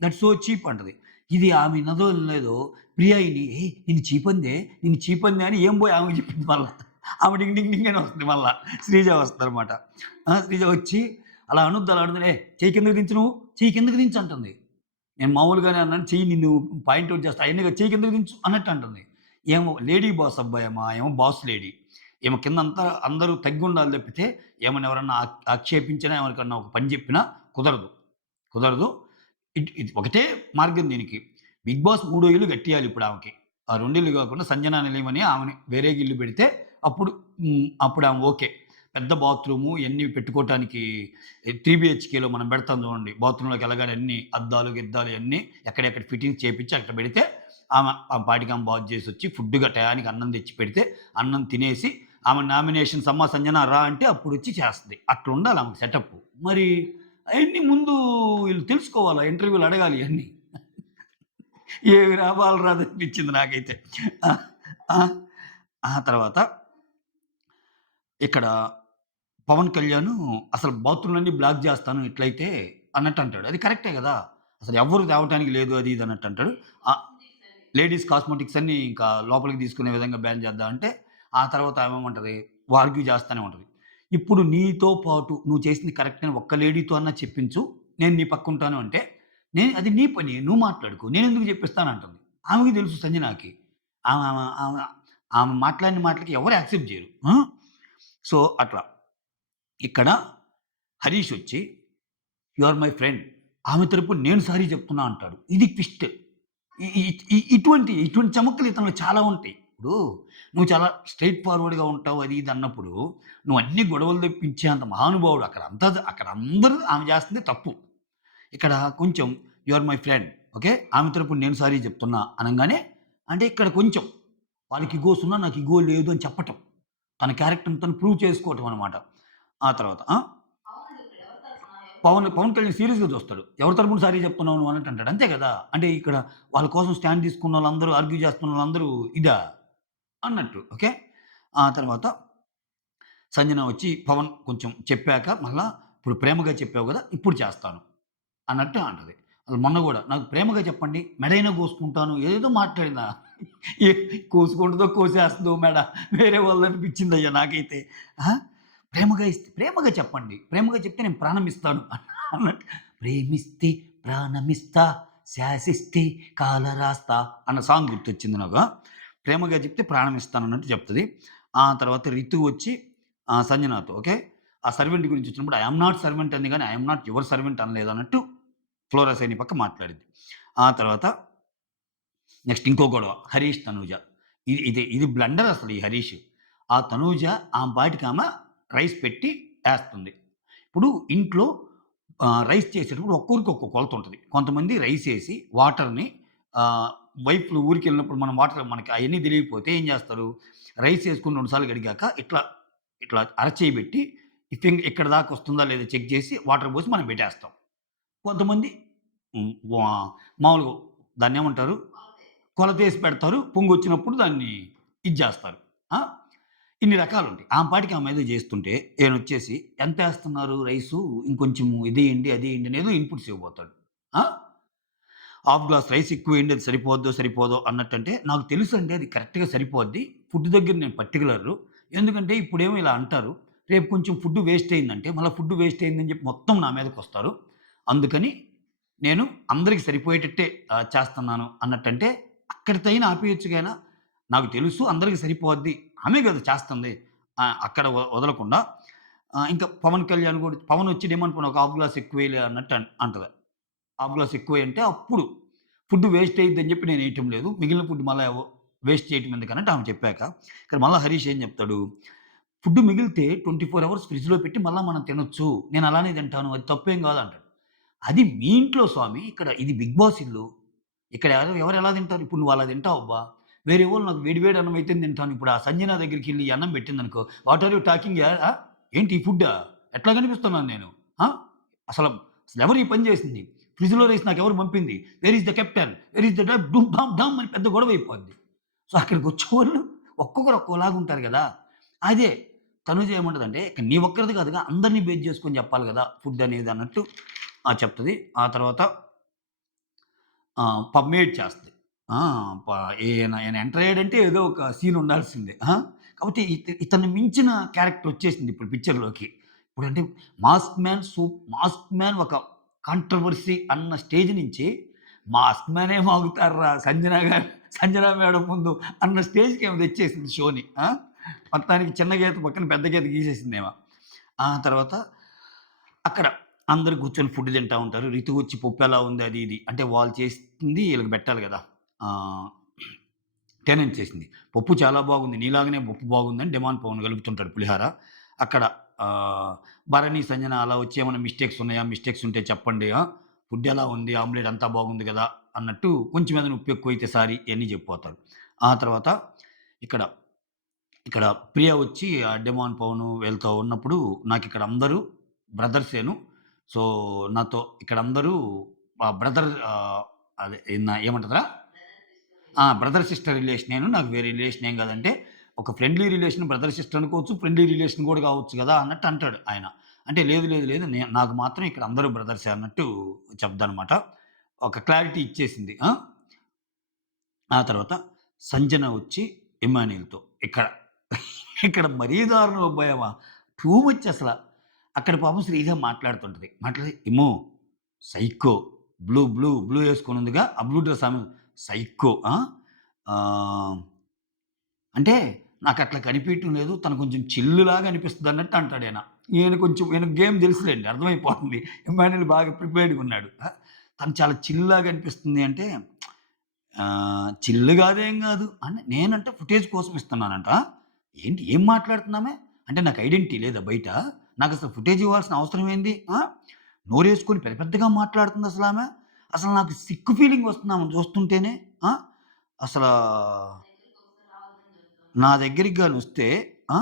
దట్స్ సో చీప్ అంటది. ఇది ఆమె ఇన్నదో లేదో ప్రియా ఇని "ఏయ్! నిన్ను చీపందే, నిన్ను చీపందే" అని ఏం పోయి ఆమెకి చెప్పింది మళ్ళా. ఆమె డింగ్ డింగ్ డింగ్ అని వస్తది మళ్ళా. శ్రీజ వస్తదనమాట. శ్రీజ వచ్చి అలా అనొద్దు అలా అనొద్దు. చెయ్యి కిందకి దించు నువ్వు. చెయ్యి కిందకి దించు అంటుంది. నేను మామూలుగానే అన్నాను. చెయ్యి నిన్ను పాయింట్ ఔట్ చేస్తా. అయన్నీ కాదు చెయ్యి కిందకి దించు అన్నట్టు అంటుంది. ఏమో లేడీ బాస్ అబ్బాయేమో ఏమో బాస్ లేడీ. ఈమె కిందంతా అందరూ తగ్గుండాలి తప్పితే ఏమన్నా ఎవరన్నా ఆక్షేపించినా ఎవరికన్నా ఒక పని చెప్పినా కుదరదు. కుదరదు. ఇది ఒకటే మార్గం దీనికి. 'బిగ్ బాస్' మూడో ఇల్లు కట్టియాలి ఇప్పుడు ఆమెకి. ఆ 2 ఇల్లు కాకుండా సంజన నిలయమని ఆమెని వేరేగా ఇల్లు పెడితే అప్పుడు అప్పుడు ఆమె ఓకే. పెద్ద బాత్రూము ఇయన్నీ పెట్టుకోవటానికి 3 బీహెచ్‌కేలో మనం పెడతాం చూడండి. బాత్రూమ్‌లోకి ఎళ్ళగానే అన్ని అద్దాలు, గిద్దాలు ఇయన్నీ ఎక్కడెక్కడ ఫిట్టింగ్స్ చేపిచ్చి అక్కడ పెడితే ఆమె పాటికి ఆమె బాత్ చేసొచ్చి ఫుడ్‌గా టయానికి అన్నం తెచ్చి పెడితే అన్నం తినేసి ఆమె నామినేషన్స్ "అమ్మా సంజన రా" అంటే అప్పుడొచ్చి చేస్తది. అట్లుండాలి ఆమెకి సెటప్పు. మరి అయన్నీ ముందు వీళ్ళు తెలుసుకోవాలా ఇంటర్వ్యూలు అడగాలి ఇయన్నీ. ఏమి రాబాలరాదు అనిపించింది నాకైతే. ఆ! ఆ! ఆ తర్వాత ఇక్కడ పవన్ కళ్యాణ్ అసలు బాత్రూమ్‌లన్నీ బ్లాక్ జేస్తాను ఇట్లయితే అన్నట్టు అంటాడు. అది కరెక్టే గదా! అసలు ఎవ్వరు తేవటానికి లేదు అది ఇది అన్నట్టు అంటాడు. ఆహ్, లేడీస్ కాస్మెటిక్స్ అన్నీ ఇంకా లోపలికి తీసుకునే విధంగా బ్యాన్ చేద్దాం అంటే, ఆ తర్వాత ఆమేమంటది ఆర్గ్యూ చేస్తానే ఉంటది. ఇప్పుడు నీతో పాటు నువ్వు చేసింది కరెక్ట్ అని ఒక్క లేడీతో అన్నా చెప్పించు. నేను నీ పక్కుంటాను అంటే, అది నీ పని. నువ్వు మాట్లాడుకో. నేనెందుకు చెప్పిస్తానంటుంది. ఆమెకి తెలుసు సంజనాకి. ఆమె ఆమె ఆమె ఆమె మాట్లాడిన మాటలకి ఎవరు యాక్సెప్ట్ జేయరు. సో, అట్లా. ఇక్కడ హరీషొచ్చి యూ ఆర్ మై ఫ్రెండ్. ఆమె తరపున నేను సారీ చెప్తున్నా అంటాడు. ఇది ట్విస్ట్. ఇ ఇ ఇ ఇటువంటి చమక్కులు ఇతనిలో చాలా ఉంటాయి. ఇప్పుడు నువ్వు చాలా స్ట్రెయిట్ ఫార్వర్డ్‌గా ఉంటావు అది ఇది అన్నప్పుడు, నువ్వు అన్ని గొడవలు తెప్పించేంత మహానుభావుడు అక్కడ అందరూ ఆమె చేస్తుంది తప్పు. ఇక్కడ కొంచెం you are my friend. Okay. ఆమె తరపున నేను సారీ చెప్తున్నా అనంగానే అంటే ఇక్కడ కొంచెం వాళ్ళకి ఇగోస్ ఉన్నా నాకు ఇగో లేదు అని చెప్పటం. తన క్యారెక్టర్‌ని తను ప్రూవ్ చేసుకోవటం అన్నమాట. ఆ తర్వాత పవన్ కళ్యాణ్ సీరియస్‌గా చూస్తాడు. ఎవరి తరపున సారీ చెప్తున్నావు నువ్వు అన్నట్టు అంటాడు. అంతే కదా! అంటే ఇక్కడ వాళ్ళ కోసం స్టాండ్ తీసుకున్నోళ్ళందరూ ఆర్గ్యూ చేస్తున్నోళ్ళందరూ ఇదా? అన్నట్టు. ఓకే. ఆ తర్వాత సంజన వచ్చి పవన్ కొంచెం చెప్పాక మళ్ళా ఇప్పుడు ప్రేమగా చెప్పావు గదా! ఇప్పుడు చేస్తాను అన్నట్టు అంటది. అసలు మొన్న గూడా నాకు ప్రేమగా చెప్పండి, మెడైనా కోసుకుంటాను ఏదేదో మాట్లాడిందా. ఏ కోసుకుంటదో, కోసేస్తదో మెడ. వేరే వాళ్ళదనిపించిందయ్యా నాకైతే. ఆ! ప్రేమగా చెప్పండి. ప్రేమగా చెప్తే నేను ప్రాణం ఇస్తాను అన్నట్టు. ప్రేమిస్తే ప్రాణమిస్తా, శాసిస్తే కాల రాస్తా అన్న సాంగ్ గుర్తొచ్చింది నాకు. ప్రేమగా చెప్తే ప్రాణం ఇస్తానన్నట్టు చెప్తది. ఆ తర్వాత రితు వచ్చి సంజనాతో ఓకే. ఆ సర్వెంట్ గురించి వచ్చినప్పుడు ఐ యామ్ నాట్ సర్వెంట్ అంది గానీ, I am not your servant అనలేదన్నట్టు ఫ్లోరా సైని పక్క మాట్లాడిద్ది. ఆ తర్వాత నెక్స్ట్ ఇంకో గొడవ 'హరీష్, తనూజ'. ఇది బ్లండర్ అసలు ఈ 'హరీష్.' ఆ తనూజ ఆమె పాటికామె రైస్ పెట్టి ఏస్తుంది. ఇప్పుడు ఇంట్లో రైస్ చేసేటప్పుడు ఒక్కొక్కరికి ఒక్కో కొలతుంటది. కొంతమంది రైసేసి వాటర్‌ని ఆహ్, వైఫ్‌లు ఊరికెళ్ళినప్పుడు మనం వాటర్ మనకి అయన్నీ తెలియకపోతే ఏం చేస్తారు? రైస్ ఏసుకొని 2 సార్లు కడిగాక ఇట్లా అరచేయి పెట్టి ఇక్కడి దాకా వస్తుందా లేదా చెక్ చేసి వాటర్ పోసి మనం పెట్టేస్తాం. కొంతమంది హ్మ్. మామూలుగా దాన్నేమంటారు? కొలతేసి పెడతారు. పొంగొచ్చినప్పుడు దాన్ని ఇది జేస్తారు. ఆ! ఇన్ని రకాలుంటాయి. ఆమె పాటికి ఆమె ఏదో జేస్తుంటే, ఈయనొచ్చేసి ఎంతేస్తున్నారు రైసు? ఇంకొంచెం ఇదేయండి, అదేయండి అనేదో ఇన్‌పుట్స్ ఇవ్వబోతాడు. ఆ! హాఫ్ గ్లాస్ రైస్ ఎక్కువేయండి అది సరిపోదో అన్నట్టంటే, నాకు తెలుసండి అది కరెక్ట్‌గా సరిపోద్ది. ఫుడ్ దగ్గర నేను పర్టిక్యులరు. ఎందుకంటే ఇప్పుడేమో ఇలా అంటారు. రేపు కొంచెం ఫుడ్ వేస్ట్ అయిందంటే, మళ్ళా ఫుడ్ వేస్ట్ అయిందని జెప్పి మొత్తం నా మీదకొస్తారు. అందుకని నేను అందరికి సరిపోయేటట్టే చేస్తన్నాను అన్నట్టంటే, అక్కడితైనా ఆపేయొచ్చు గాన నాకు తెలుసు అందరికి సరిపోద్ది. ఆమె గదా చేస్తుంది. అక్కడ వదలకుండా ఇంకా పవన్ కళ్యాణ్ గూడా పవన్ వచ్చి డిమాండ్ పైన ఒక హాఫ్ గ్లాస్ ఎక్కువేయలే అన్నట్టు అంటది. హాఫ్ గ్లాస్ ఎక్కువేయంటే అప్పుడు ఫుడ్ వేస్ట్ అయ్యిద్దని జెప్పి నేనేయటం లేదు. మిగిలిన ఫుడ్ మళ్ళా వేస్ట్ చేయటం ఎందుకన్నట్టు ఆమె చెప్పాక, ఇక్కడ మళ్ళా హరీష్ ఏం జెప్తాడు, ఫుడ్ మిగిలితే 24 అవర్స్ ఫ్రిడ్జ్‌లో పెట్టి మళ్ళా మనం తినొచ్చు. నేను అలానే తింటాను. అది తప్పేం గాదు అంటాడు. అది మీ ఇంట్లో స్వామి. ఇక్కడ ఇది బిగ్ బాస్ ఇల్లు. ఇక్కడ ఎవరు ఎలా తింటారు? ఇప్పుడు నువ్వు అలా తింటావబ్బా! వేరే వోళ్ళు నాకు వేడి వేడి అన్నం అయితేనే తింటాను. ఇప్పుడు ఆ సంజన దగ్గరికెళ్ళి ఈ అన్నం పెట్టిందనుకో, వాట్ ఆర్ యూ టాకింగ్ యార్ ఏంటి ఈ ఫుడ్డా? ఎట్లా కనిపిస్తున్నాను నేను? ఆ! అసలు అసలెవరు ఈ పని చేసింది? ఫ్రిడ్జ్‌లో రైస్ నాకెవరు పంపింది? Where is the captain? Where is the డూమ్ డామ్ డామ్ అని పెద్ద గొడవ అయిపోద్ది. సో, అక్కడికొచ్చేవాళ్ళు ఒక్కొక్కరు ఒక్కోలాగుంటారు గదా! అదే తనుజ ఏమంటదంటే, ఇక నీ ఒక్కరిది కాదుగా అందరిని బేస్ చేసుకొని చెప్పాలి గదా! ఫుడ్ అనేది అన్నట్టు చెప్తది. ఆ తర్వాత పబ్‌మేట్ చేస్తది. ఆ! ప ఈయన ఎంటర్ అయ్యాడంటే ఏదో ఒక సీన్ ఉండాల్సిందే. కాబట్టి ఇతన్ని మించిన క్యారెక్టర్ వచ్చేసింది ఇప్పుడు పిక్చర్‌లోకి. ఇప్పుడంటే మాస్క్ మ్యాన్ ఒక కాంట్రోవర్సీ అన్న స్టేజ్ నుంచి మాస్క్ మ్యాన్ ఏం ఆగుతార్రా సంజన మేడం ముందు అన్న స్టేజ్‌కి ఆమె తెచ్చేసింది షోని. మొత్తానికి చిన్న గీత పక్కన పెద్ద గీత గీసేసిందామ. ఆ తర్వాత అక్కడ అందరూ కూర్చొని ఫుడ్ తింటా ఉంటారు. రితు వచ్చి పప్పెలా ఉంది అది ఇది. అంటే వాళ్ళు చేసింది ఈళ్ళకి పెట్టాలి గదా! ఆహ్, టెనెంట్ చేసింది. పప్పు చాలా బాగుంది. నీలాగానే పప్పు బాగుందని డిమాండ్ పవన్ కలుపుతుంటాడు పులిహార. అక్కడ ఆహ్, భరణి, సంజన అలా వచ్చి ఏమన్నా మిస్టేక్స్ ఉన్నాయా? మిస్టేక్స్ ఉంటే చెప్పండి. ఫుడ్ ఎలా ఉంది? ఆమ్లెట్ అంతా బాగుంది గదా! అన్నట్టు కొంచెం ఏదైనా ఉప్పు ఎక్కువైతే సారీ ఇయన్నీ చెప్పిపోతారు. ఆ తర్వాత ఇక్కడ ఇక్కడ ప్రియ వచ్చి డెమాన్ పవను వీళ్ళతో ఉన్నప్పుడు నాకిక్కడ అందరూ బ్రదర్సేను. సో, నాతో ఇక్కడ అందరూ బ్రదర్ అదే ఏమంటారురా? Brother sister రిలేషనేను. నాకు వేరే రిలేషన్ ఏం కాదంటే, ఒక ఫ్రెండ్లీ రిలేషన్ బ్రదర్ సిస్టర్ అనుకోవచ్చు. ఫ్రెండ్లీ రిలేషన్ కూడా కావచ్చు గదా! అన్నట్టు అంటాడు ఆయన. అంటే లేదు. నాకు మాత్రం ఇక్కడ అందరూ బ్రదర్సే అన్నట్టు చెప్దనమాట. ఒక క్లారిటీ ఇచ్చేసింది. ఆ తర్వాత సంజన వచ్చి ఇమ్మాన్యూల్‌తో ఇక్కడ ఇక్కడ మరీ దారుణం అబ్బాయమ్మ. టూ మచ్ అసల. అక్కడ పాపం శ్రీజ మాట్లాడుతుంటది. మాట్లాడి "ఎమ్మో సైకో బ్లూ యేసుకొనుందిగా ఆ బ్లూ డ్రెస్ ఆమె సైకో ఆహ్, అంటే నాకట్లా కనిపియటం లేదు. తను కొంచెం చిల్లులాగా అనిపిస్తదన్నట్టు అంటాడాయన. ఈయనకి గేమ్ తెలుసులెండి. అర్థమైపోతుంది. ఇమ్మాన్యూల్ బాగా ప్రిపేర్డ్‌గా ఉన్నాడు. తను చాలా చిల్‌లాగా అనిపిస్తుంది అంటే చిల్లు గాదేం గాదు. అంటే నేనంట ఫుటేజ్ కోసం ఇస్తున్నానంట. ఏంటి ఏం మాట్లాడుతున్నామే? అంటే నాకు ఐడెంటిటీ లేదా బయట? నాకసలు ఫుటేజ్ ఇవ్వాల్సిన అవసరం ఏంది? నోరేసుకొని పెద్దగా మాట్లాడుతుందసలామె. అసలు నాకు సిక్కు ఫీలింగ్ వస్తుంది ఆమెను చూస్తుంటేనే. ఆ! అసలా నా దగ్గరికి గానొస్తే ఆ!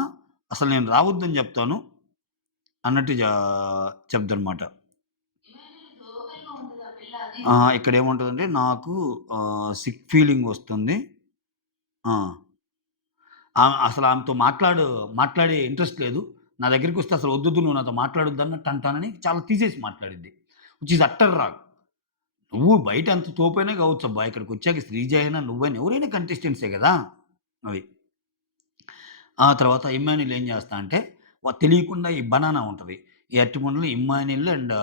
అసలు నేను రావద్దని జెప్తాను అన్నట్టు చెప్దనమాట. ఇక్కడేముంటదంటే నాకు సిక్ ఫీలింగ్ వస్తుంది. ఆ! అసలు ఆమెతో మాట్లాడే ఇంట్రెస్ట్ లేదు. నా దగ్గరికొస్తే అసలు వద్దొద్దు నువ్వు నాతో మాట్లాడొద్దన్నట్టు అంటానని చాలా తీసేసి మాట్లాడిద్ది. Which is utter wrong. నువ్వు బయట ఎంత తోపైనా కావచ్చబ్బా! ఇక్కడికొచ్చాక శ్రీజ అయినా, నువ్వైనా ఎవరైనా కంటెస్టెంట్సే గదా! అది. ఆ తర్వాత ఇమ్మాన్యుల్ ఏం చేస్తా అంటే, తెలియకుండా ఈ బనానా ఉంటది. ఈ అరటిపండులో ఇమ్మాన్యుల్ అండ్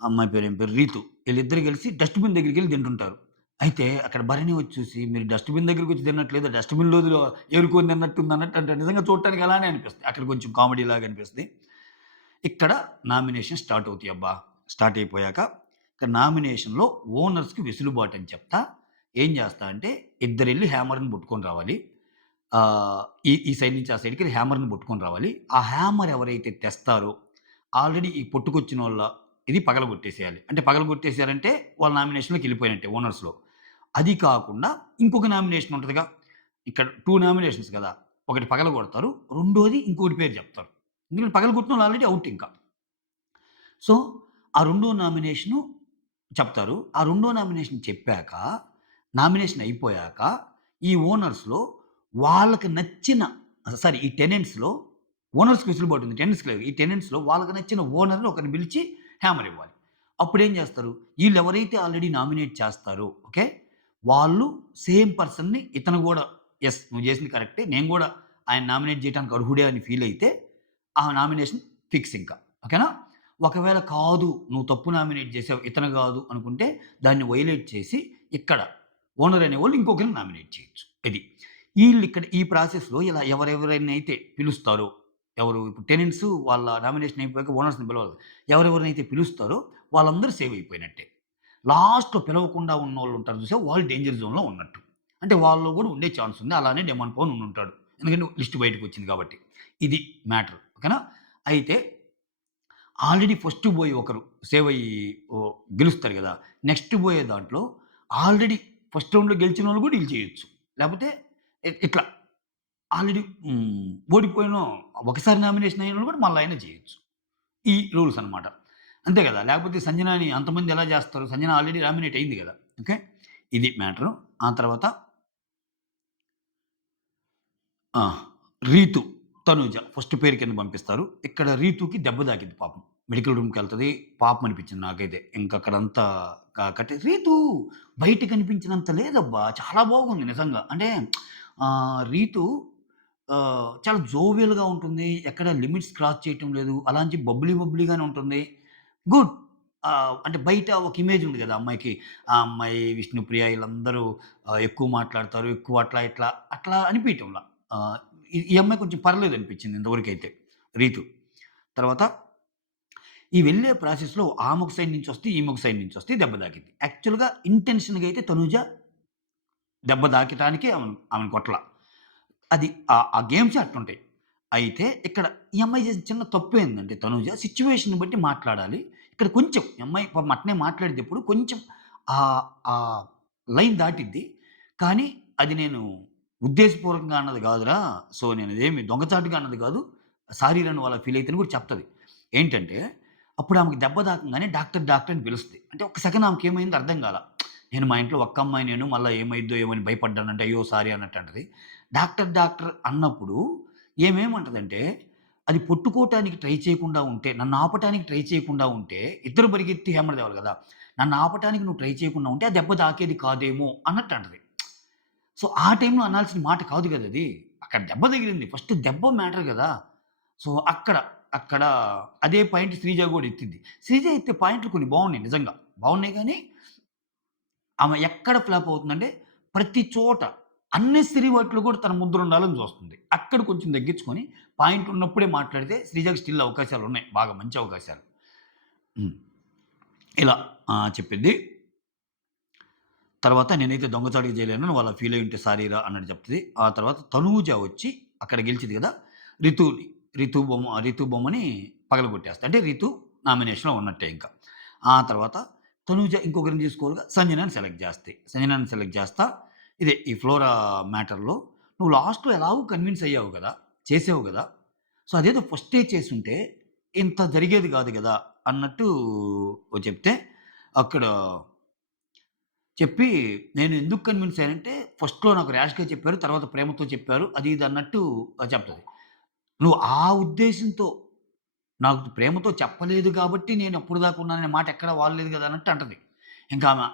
అమ్మాయి పేరు ఏం పేరు? రీతు. ఈళ్ళిద్దరు కలిసి డస్ట్‌బిన్ దగ్గరికెళ్ళి తింటుంటారు. అయితే అక్కడ భరణి వచ్చి చూసి, "మీరు డస్ట్‌బిన్ దగ్గరికొచ్చి తిన్నట్లేదు. డస్ట్‌బిన్‌లో ఏరుకొని తిన్నట్టుందన్నట్టు" అంటాడు. నిజంగా చూడటానికి అలానే అనిపిస్తది. అక్కడ కొంచెం కామెడీలాగా అనిపిస్తది. ఇక్కడ నామినేషన్ స్టార్ట్ అవుతాయబ్బా! స్టార్ట్ అయిపోయాక, ఇక నామినేషన్‌లో ఓనర్స్‌కి వెసులుబాటని చెప్తా. ఏం చేస్తా అంటే, ఇద్దరెళ్లి హ్యామర్‌ని పట్టుకొని రావాలి. ఈ ఈ సైడ్ నుంచి ఆ సైడ్‌కి హ్యామర్‌ని పట్టుకొని రావాలి. ఆ హ్యామర్ ఎవరైతే తెస్తారో, ఆల్రెడీ ఈ పట్టుకొచ్చినోళ్ళ ఇది పగలగొట్టేసేయాలి. అంటే పగలగొట్టేసారంటే, వాళ్ళు నామినేషన్‌లోకెళ్ళిపోయినట్టే ఓనర్స్‌లో. అది కాకుండా ఇంకొక నామినేషన్ ఉంటదిగా. ఇక్కడ 2 నామినేషన్స్ కదా! ఒకటి పగలగొడతారు. రెండోది ఇంకోటి పేరు చెప్తారు. ఎందుకంటే పగలగొట్టినోళ్ళు ఆల్రెడీ ఔట్ ఇంకా. సో, ఆ రెండో నామినేషను చెప్తారు. ఆ రెండో నామినేషన్ చెప్పాక, నామినేషన్ అయిపోయాక, ఈ ఓనర్స్‌లో వాళ్ళకి నచ్చిన ఈ టెనెంట్స్‌లో ఓనర్స్‌కి వెసులుబాటు ఉంది. టెనెంట్స్‌కి లేదు. ఈ టెనెంట్స్‌లో వాళ్ళకి నచ్చిన ఓనర్‌ని ఒకరిని పిలిచి హ్యామర్ ఇవ్వాలి. అప్పుడేం చేస్తారు? ఈళ్ళెవరైతే ఆల్రెడీ నామినేట్ చేస్తారో ఓకే. వాళ్ళు సేమ్ పర్సన్‌ని ఇతను గూడా యెస్! నువ్వు చేసింది కరెక్టే. నేను గూడా ఆయన నామినేట్ చేయడానికి అర్హుడే అని ఫీల్ అయితే, ఆ నామినేషన్ ఫిక్స్ ఇంకా. ఓకేనా? ఒకవేళ కాదు నువ్వు తప్పు నామినేట్ చేసావు. ఇతను గాదు అనుకుంటే దాన్ని వయలేట్ చేసి ఇక్కడ ఓనర్ అనేవాళ్ళు ఇంకొకరిని నామినేట్ చేయొచ్చు. ఇది. ఈళ్ళిక్కడ ఈ ప్రాసెస్‌లో ఇలా ఎవరెవరినైతే పిలుస్తారో ఎవరు ఇప్పుడు టెనెంట్స్ వాళ్ళ నామినేషన్ అయిపోయాక ఓనర్స్‌ని పిలవాలి. ఎవరెవరినైతే పిలుస్తారో వాళ్ళందరూ సేవ్ అయిపోయినట్టే. లాస్ట్‌లో పిలవకుండా ఉన్నోళ్ళుంటారు చూసావా? వాళ్ళు డేంజర్ జోన్‌లో ఉన్నట్టు. అంటే వాళ్ళలో గూడా ఉండే ఛాన్స్ ఉంది. అలానే డెమాన్ పవన్ ఉండుంటాడు. ఎందుకంటే లిస్ట్ బయటకొచ్చింది కాబట్టి. ఇది మ్యాటర్. ఓకేనా? అయితే ఆల్రెడీ ఫస్ట్ బోయ్ ఒకరు సేవ్ అయ్యి గెలుస్తారు గదా! నెక్స్ట్ బోయే దాంట్లో ఆల్రెడీ ఫస్ట్ రౌండ్‌లో గెలిచినోళ్ళు గూడా ఈళ్ళు చేయొచ్చు. లేపోతే ఇట్లా ఆల్రెడీ ఓడిపోయిన ఒకసారి నామినేషన్ అయినోళ్ళు గూడా మళ్ళా అయినా చేయొచ్చు. ఈ రూల్స్ అన్నమాట. అంతే గదా! లేకపోతే సంజనాని అంతమంది ఎలా జేస్తారు? సంజన ఆల్రెడీ నామినేట్ అయింది గదా! ఓకే. ఇది మ్యాటరు. ఆ తర్వాత ఆ! 'రీతు', 'తనూజ' ఫస్ట్ పేరు కింద పంపిస్తారు. ఇక్కడ 'రీతు'కి దెబ్బ తాకిద్ది పాపం. మెడికల్ రూమ్‌కెళ్తది. పాపం అనిపించింది నాకైతే. ఇంకక్కడంతా కట్టే 'రీతు' బయట కనిపించినంత లేదబ్బా! చాలా బాగుంది నిజంగా. అంటే 'రీతు' చాలా జోవియల్‌గా ఉంటుంది. ఎక్కడ లిమిట్స్ క్రాస్ చేయటం లేదు. అలా అని చెప్పి బబ్లీ బబ్లీగానే ఉంటుంది. గుడ్. అంటే బయట ఒక ఇమేజ్ ఉంది గదా! అమ్మాయికి. ఆ అమ్మాయి, విష్ణుప్రియ ఈళ్ళందరూ ఎక్కువ మాట్లాడతారు. ఎక్కువ అట్లా ఇట్లా అట్లా అనిపియటంలా. ఆహ్, ఈ అమ్మాయి కొంచెం పర్లేదనిపించింది ఇంతవరకైతే 'రీతు'. తర్వాత ఈ వెళ్ళే ప్రాసెస్‌లో ఆమొక సైడ్ నుంచొస్తే, ఈమొక సైడ్ నుంచొస్తే దెబ్బ తాకిద్ది. యాక్చువల్‌గా ఇంటెన్షన్‌గా అయితే తనూజ దెబ్బ తాకిటానికి ఆమెను కొట్టల. అది ఆ గేమ్సే అట్లుంటాయి. అయితే ఇక్కడ ఈ అమ్మాయి చేసిన చిన్న తప్పేందంటే తనూజ సిట్యుయేషన్‌ని బట్టి మాట్లాడాలి. ఇక్కడ కొంచెం ఈ అమ్మాయి పాపం అట్నే మాట్లాడేటప్పుడు కొంచెం ఆ లైన్ దాటిద్ది. కానీ అది నేను ఉద్దేశపూర్వకంగా అన్నది గాదురా! సో, నేనిదేమి దొంగచాటుగా అన్నది గాదు. సారీరా నువ్వు అలా ఫీల్ అయితేని కూడా చెప్తది. ఏంటంటే అప్పుడు ఆమెకి దెబ్బ తాకంగానే డాక్టర్, డాక్టర్ అని పిలుస్తది. అంటే ఒక్క సెకన్ ఆమెకేమైందో అర్థం గాల. నేను మా ఇంట్లో ఒక్క అమ్మాయి నేను మళ్ళా ఏమైద్దో ఏమో అని భయపడ్డానంటే అయ్యో! సారీ అన్నట్టు అంటది. డాక్టర్, డాక్టర్ అన్నప్పుడు ఏమేమంటదంటే, అది పట్టుకోవటానికి ట్రై చేయకుండా ఉంటే, నన్ను ఆపటానికి ట్రై చేయకుండా ఉంటే, ఇద్దరు పరిగెత్తి హ్యామర్ తేవాలి గదా! నన్ను ఆపటానికి నువ్వు ట్రై చేయకుండా ఉంటే, ఆ దెబ్బ తాకేది కాదేమో అన్నట్టు అంటది. సో, ఆ టైంలో అనాల్సిన మాట కాదు గదది. అక్కడ దెబ్బ తగిలింది. ఫస్ట్ దెబ్బ మ్యాటర్ గదా! సో, అక్కడ అదే పాయింట్ శ్రీజ గూడా ఎత్తిద్ది. శ్రీజ ఎత్తే పాయింట్లు కొన్ని బావున్నాయి నిజంగా. బావున్నాయి గానీ ఆమె ఎక్కడ ఫ్లాప్ అవుతుందంటే, ప్రతి చోట అన్నెసెసరీ వాటిలో కూడా తన ముద్ర ఉండాలని చూస్తుంది. అక్కడ కొంచెం తగ్గించుకొని, పాయింట్ ఉన్నప్పుడే మాట్లాడితే శ్రీజకి స్టిల్ అవకాశాలున్నాయి. బాగా మంచి అవకాశాలు. హ్మ్. ఇలా చెప్పిద్ది. తర్వాత నేనైతే దొంగచాటుగా చేయలేను. నువ్వు అలా ఫీల్ అయ్యుంటే సారీరా అన్నట్టు చెప్తది. ఆ తర్వాత తనూజ వచ్చి అక్కడ గెలిచిద్ది గదా! రితుని రితు బొమ్మని పగలగొట్టేస్తది. అంటే రితు నామినేషన్‌లో ఉన్నట్టే ఇంక. ఆ తర్వాత తనూజ ఇంకొకరిని తీసుకోవాలిగా సంజనాని సెలెక్ట్ చేస్తది. సంజనాని సెలెక్ట్ చేస్తా ఇదే ఈ ఫ్లోరా మ్యాటర్‌లో నువ్వు లాస్ట్‌లో ఎలాగో కన్విన్స్ అయ్యావు గదా! చేసావు గదా! సో, అదేదో ఫస్టే చేసుంటే ఇంత జరిగేది గాదు గదా! అన్నట్టు చెప్తే అక్కడ చెప్పి నేను ఎందుకు కన్విన్స్ అయ్యానంటే, ఫస్ట్‌లో నాకు ర్యాష్‌గా చెప్పారు. తర్వాత ప్రేమతో చెప్పారు. అది ఇది అన్నట్టు చెప్తది. నువ్వు ఆ ఉద్దేశ్యంతో నాకు ప్రేమతో చెప్పలేదు కాబట్టి నేను అప్పటిదాకా ఉన్నాననే మాట ఎక్కడ వాడలేదు గదా! అన్నట్టు అంటది. ఇంకా ఆమె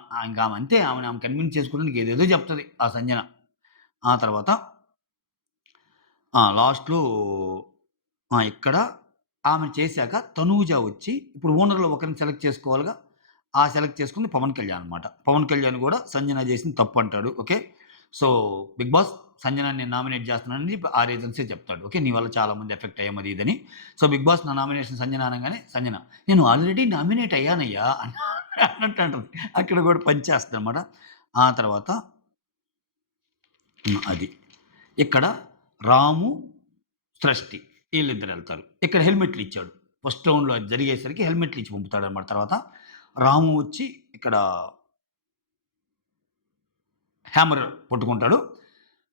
అంతే. ఆమె కన్విన్స్ చేసుకోవడానికి ఏదేదో చెప్తది ఆ సంజన. ఆ తర్వాత లాస్ట్‌లో ఇక్కడ ఆమె చేశాక తనూజ వచ్చి ఇప్పుడు ఓనర్‌లో ఒకరిని సెలెక్ట్ చేసుకోవాలిగా. ఆ సెలెక్ట్ చేసుకుంది పవన్ కళ్యాణ్ అనమాట. పవన్ కళ్యాణ్ గూడా సంజన చేసింది తప్పంటాడు. ఓకే. సో, బిగ్ బాస్ సంజనని నేను నామినేట్ చేస్తున్నానని చెప్పి ఆ రీజన్సే చెప్తాడు. ఓకే. నీ వల్ల చాలా మంది ఎఫెక్ట్ అయ్యాం అది ఇదని. సో, బిగ్ బాస్ నా నామినేషన్ సంజన అనంగానే సంజన నేను ఆల్రెడీ నామినేట్ అయ్యానయ్యా అన్నట్టు అంటది. అక్కడ కూడా పంచేస్తదనమాట. ఆ తర్వాత అది. ఇక్కడ రాము, సృష్టి ఈళ్ళిద్దరెళ్తారు. ఇక్కడ హెల్మెట్లిచ్చాడు. ఫస్ట్ రౌండ్‌లో అది జరిగేసరికి హెల్మెట్లిచ్చి పంపుతాడనమాట. తర్వాత రాము వచ్చి ఇక్కడ హ్యామర్ పట్టుకుంటాడు.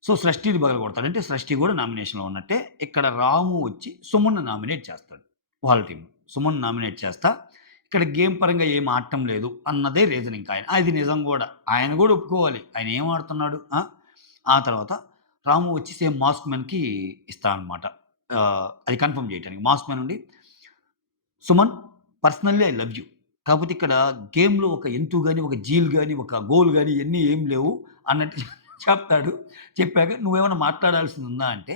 సో, సృష్టిది పగలగొడతాడు. అంటే సృష్టి కూడా నామినేషన్‌లో ఉన్నట్టే. ఇక్కడ రాము వచ్చి సుమన్‌ని నామినేట్ చేస్తాడు. వాళ్ళ టీమ్. సుమన్ నామినేట్ చేస్తా, ఇక్కడ గేమ్ పరంగా ఏం ఆడటం లేదు అన్నదే రీజన్ ఇంకా ఆయన. అది నిజం గూడా. ఆయన గూడా ఒప్పుకోవాలి. ఆయన ఏం ఆడుతున్నాడు? ఆ తర్వాత రాము వచ్చి సేమ్ మాస్క్ మ్యాన్‌కి ఇస్తా అనమాట. అది కన్ఫర్మ్ చేయటానికి. మాస్క్ మ్యాన్ ఉండి Suman personally I love you. కాపోతే ఇక్కడ గేమ్‌లో ఒక ఎంతు గాని, ఒక జీల్ గాని, ఒక గోల్ గాని ఇయన్నీ ఏం లేవు అన్నట్టు చెప్తాడు. చెప్పాక నువ్వేమన్నా మాట్లాడాల్సిందుందా అంటే,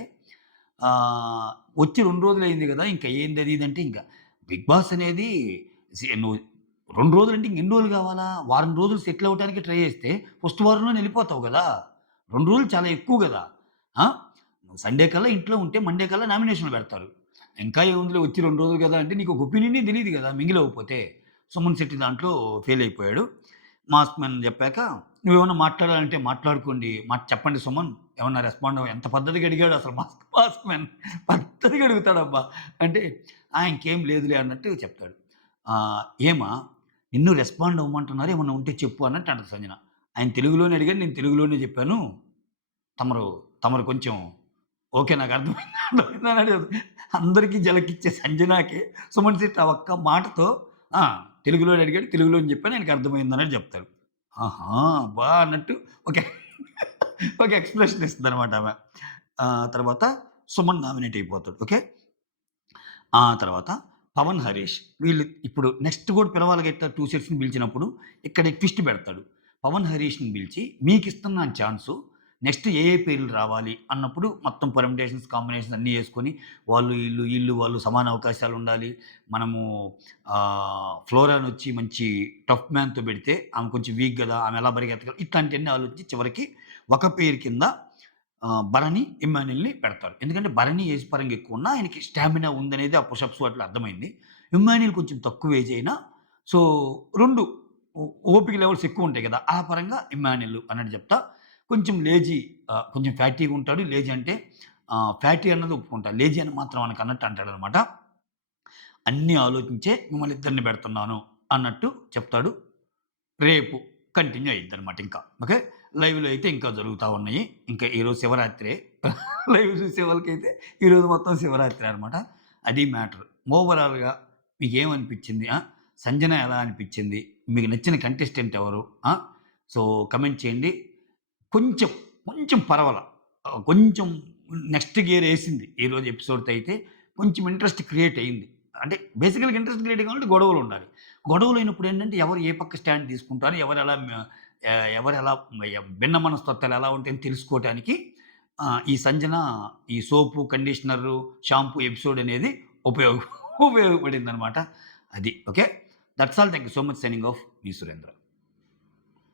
వచ్చి 2 రోజులయింది గదా! ఇంకా ఏందది ఇదంటే ఇంకా బిగ్ బాస్ అనేది నువ్వు 2 రోజులంటే ఇంకెన్ని రోజులు గావాలా? వారం రోజులు సెటిల్ అవ్వటానికి ట్రై చేస్తే ఫస్ట్ వారంలోనే ఎళ్ళిపోతావు గదా! 2 రోజులు చాలా ఎక్కువ గదా! ఆ! నువ్వు సండే కల్లా ఇంట్లో ఉంటే మండే కల్లా నామినేషన్‌లు పెడతారు. ఇంకా ఏముందిలే వచ్చి 2 రోజులు గదా! అంటే నీకు ఒక ఒపీనియనే తెలీదు గదా! మింగిల్ అవ్వకపోతే. సుమన్ శెట్టి దాంట్లో ఫెయిల్ అయిపోయాడు. మాస్క్ మ్యాన్ జెప్పాక నువ్వేమన్నా మాట్లాడాలంటే మాట్లాడుకోండి. చెప్పండి సుమన్ ఏమన్నా రెస్పాండ్ ఎంత పద్ధతిగా అడిగాడో అసలు మాస్క్ మాస్క్ మ్యాన్ పద్ధతిగా అడుగుతాడబ్బా! అంటే ఇంకేం లేదులే అన్నట్టు చెప్తాడు. ఏమా నిన్ను రెస్పాండ్ అవ్వమంటున్నారు ఏమన్నా ఉంటే చెప్పు అన్నట్టు అంటది సంజన. ఆయన తెలుగులోనే అడిగాడు. నేను తెలుగులోనే జెప్పాను. తమరు తమరు కొంచెం ఓకే. నాకర్థమైంది. అర్థమైందని అడిగాడు. అందరికి జలకిచ్చే సంజనాకి సుమన్ శెట్టి ఆ ఒక్క మాటతో ఆ! తెలుగులోనే అడిగాడు. తెలుగులోనే చెప్పాను. ఆయనకి అర్థమైందన్నట్టు చెప్తాడు. ఆహా! అబ్బా! అన్నట్టు ఒక ఒక ఎక్స్‌ప్రెషన్ ఇస్తదనమాట ఆమె. తర్వాత సుమన్ నామినేట్ అయిపోతాడు. ఓకే. ఆ తర్వాత పవన్, హరీష్ వీళ్ళు ఇప్పుడు నెక్స్ట్ కూడా పిలవాలిగా ఇట్లా 2 సెట్స్‌ని పిలిచినప్పుడు ఇక్కడ ట్విస్ట్ పెడతాడు. పవన్, హరీష్‌ని పిలిచి మీకిస్తున్నాను ఛాన్సు. నెక్స్ట్ ఏ ఏ పేర్లు రావాలి అన్నప్పుడు మొత్తం పర్మిటేషన్స్, కాంబినేషన్స్ అన్నీ యేసుకొని వాళ్ళు ఈళ్ళు వాళ్ళు సమాన అవకాశాలుండాలి. మనము ఫ్లోరానొచ్చి మంచి టఫ్ మ్యాన్‌తో పెడితే ఆమె కొంచెం వీక్ గదా! ఆమె ఎలా పరిగెత్తగలదు ఇట్లాంటియన్నీ ఆలోచించి చివరికి ఒక పేరు కింద భరణి, ఇమ్మాన్యుల్‌ని పెడతారు. ఎందుకంటే భరణి ఏజ్ పరంగా ఎక్కువున్నా, ఆయనకి స్టామినా ఉందనేది ఆ పుషప్స్ వాటిలో అర్థమైంది. ఇమ్మాన్యుల్ కొంచెం తక్కువ ఏజ్ అయినా, సో 2 ఓ ఓపిక లెవెల్స్ ఎక్కువుంటాయి గదా! ఆ పరంగా ఇమ్మాన్యుల్ అన్నట్టు చెప్తా. కొంచెం లేజీ కొంచెం ఫ్యాటీగా ఉంటాడు. లేజీ అంటే ఫ్యాటీ అన్నది ఒప్పుకుంటా. లేజీ అని మాత్రం అనకన్నట్టు అంటాడనమాట. అన్నీ ఆలోచించే మిమ్మల్ని ఇద్దరిని పెడుతున్నాను అన్నట్టు చెప్తాడు. రేపు కంటిన్యూ అయ్యిద్దనమాట ఇంకా. ఓకే. లైవ్‌లో అయితే ఇంకా జరుగుతా ఉన్నాయి. ఇంకా ఈరోజు శివరాత్రే. లైవ్ చూసే వాళ్ళకైతే ఈరోజు మొత్తం శివరాత్రే అనమాట. అది మ్యాటర్. ఓవరాల్‌గా మీకేమనిపించింది? సంజన ఎలా అనిపించింది? మీకు నచ్చిన కంటెస్టెంట్ ఎవరు? సో, కమెంట్ చేయండి. కొంచెం, కొంచెం పర్వాలా. కొంచెం నెక్స్ట్ గేర్ ఏసింది. ఈరోజు ఎపిసోడ్‌తో అయితే కొంచెం ఇంట్రెస్ట్ క్రియేట్ అయింది. అంటే బేసికల్‌గా ఇంట్రెస్ట్ క్రియేట్ కావాలంటే గొడవలుండాలి. గొడవలైనప్పుడు ఏంటంటే ఎవరు ఏ పక్క స్టాండ్ తీసుకుంటారు, ఎవరెలా భిన్న మనస్తత్వాలు ఎలా ఉంటాయని తెలుసుకోవటానికి ఈ సంజన ఈ సోపు, కండిషనరు, షాంపూ ఎపిసోడ్ అనేది ఉపయోగపడిందనమాట. అది. Okay. That's all. Thank you so much. Signing off. Me Surendra.